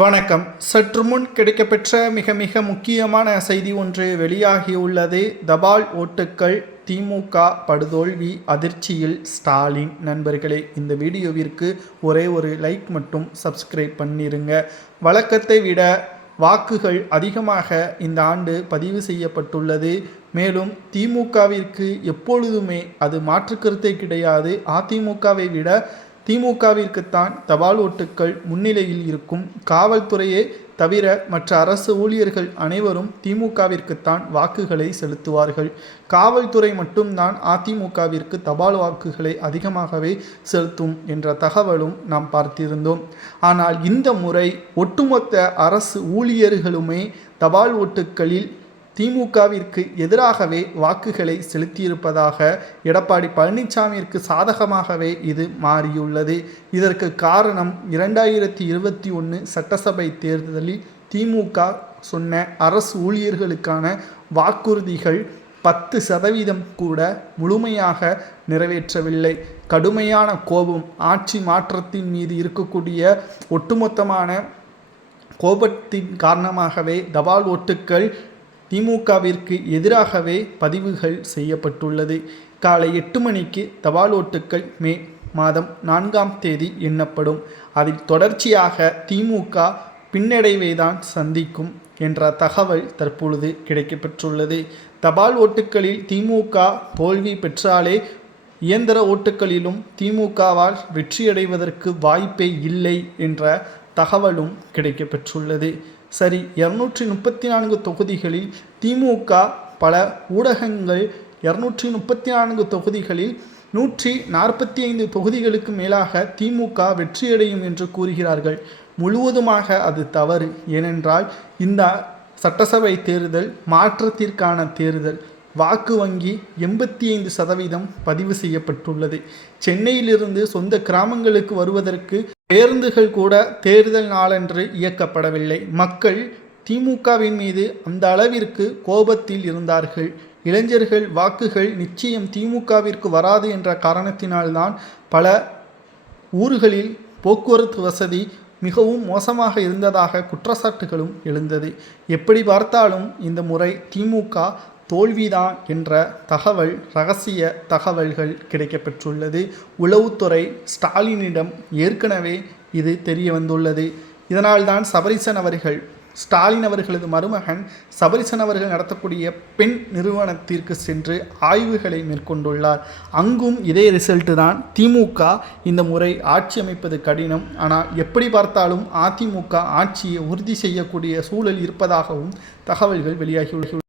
வணக்கம். சற்று முன் கிடைக்கப்பெற்ற மிக முக்கியமான செய்தி ஒன்று வெளியாகியுள்ளது. தபால் ஓட்டுக்கள் திமுக படுதோல்வி அதிர்ச்சியில் ஸ்டாலின். நண்பர்களே, இந்த வீடியோவிற்கு ஒரே ஒரு லைக் மட்டும் சப்ஸ்கிரைப் பண்ணிருங்க. வழக்கத்தை விட வாக்குகள் அதிகமாக இந்த ஆண்டு பதிவு செய்யப்பட்டுள்ளது. மேலும் திமுகவிற்கு எப்பொழுதுமே அது மாற்றுக்கருத்தை கிடையாது. அதிமுகவை விட திமுகவிற்குத்தான் தபால் ஓட்டுக்கள் முன்னிலையில் இருக்கும். காவல்துறையே தவிர மற்ற அரசு ஊழியர்கள் அனைவரும் திமுகவிற்குத்தான் வாக்குகளை செலுத்துவார்கள். காவல்துறை மட்டும்தான் அதிமுகவிற்கு தபால் வாக்குகளை அதிகமாகவே செலுத்தும் என்ற தகவலும் நாம் பார்த்திருந்தோம். ஆனால் இந்த முறை ஒட்டுமொத்த அரசு ஊழியர்களுமே தபால் ஓட்டுக்களில் திமுகவிற்கு எதிராகவே வாக்குகளை செலுத்தியிருப்பதாக எடப்பாடி பழனிசாமிற்கு சாதகமாகவே இது மாறியுள்ளது. இதற்கு காரணம் 2021 சட்டசபை தேர்தலில் திமுக சொன்ன அரசு ஊழியர்களுக்கான வாக்குறுதிகள் 10% கூட முழுமையாக நிறைவேற்றவில்லை. கடுமையான கோபம், ஆட்சி மாற்றத்தின் மீது இருக்கக்கூடிய ஒட்டுமொத்தமான கோபத்தின் காரணமாகவே தபால் ஓட்டுக்கள் திமுகவிற்கு எதிராகவே பதிவுகள் செய்யப்பட்டுள்ளது. காலை 8 மணிக்கு தபால் ஓட்டுக்கள் மே மாதம் 4ஆம் தேதி எண்ணப்படும். அதில் தொடர்ச்சியாக திமுக பின்னடைவைதான் சந்திக்கும் என்ற தகவல் தற்பொழுது கிடைக்கப்பெற்றுள்ளது. தபால் ஓட்டுக்களில் திமுக தோல்வி பெற்றாலே இயந்திர ஓட்டுக்களிலும் திமுகவால் வெற்றியடைவதற்கு வாய்ப்பே இல்லை என்ற தகவலும் கிடைக்கப்பெற்றுள்ளது. சரி, 234 தொகுதிகளில் திமுக பல ஊடகங்கள் 234 தொகுதிகளில் 145 தொகுதிகளுக்கு மேலாக திமுக வெற்றியடையும் என்று கூறுகிறார்கள். முழுவதுமாக அது தவறு. ஏனென்றால் இந்த சட்டசபை தேர்தல் மாற்றத்திற்கான தேர்தல். வாக்கு வங்கி 85% பதிவு செய்யப்பட்டுள்ளது. சென்னையிலிருந்து சொந்த கிராமங்களுக்கு வருவதற்கு பேருந்துகள் கூட தேர்தல் நாளன்று இயக்கப்படவில்லை. மக்கள் திமுகவின் மீது அந்த அளவிற்கு கோபத்தில் இருந்தார்கள். இளைஞர்கள் வாக்குகள் நிச்சயம் திமுகவிற்கு வராது என்ற காரணத்தினால்தான் பல ஊர்களில் போக்குவரத்து வசதி மிகவும் மோசமாக இருந்ததாக குற்றச்சாட்டுகளும் எழுந்தது. எப்படி பார்த்தாலும் இந்த முறை திமுக தோல்விதான் என்ற தகவல், ரகசிய தகவல்கள் கிடைக்கப்பெற்றுள்ளது. உளவுத்துறை ஸ்டாலினிடம் ஏற்கனவே இது தெரிய வந்துள்ளது. இதனால்தான் சபரீசன் அவர்கள், ஸ்டாலின் அவர்களது மருமகன் சபரீசன் அவர்கள் நடத்தக்கூடிய பெண் நிறுவனத்திற்கு சென்று ஆய்வுகளை மேற்கொண்டுள்ளார். அங்கும் இதே ரிசல்ட்டு தான். திமுக இந்த முறை ஆட்சி அமைப்பது கடினம். ஆனால் எப்படி பார்த்தாலும் அதிமுக ஆட்சியை உறுதி செய்யக்கூடிய சூழல் இருப்பதாகவும் தகவல்கள் வெளியாகியுள்ளது.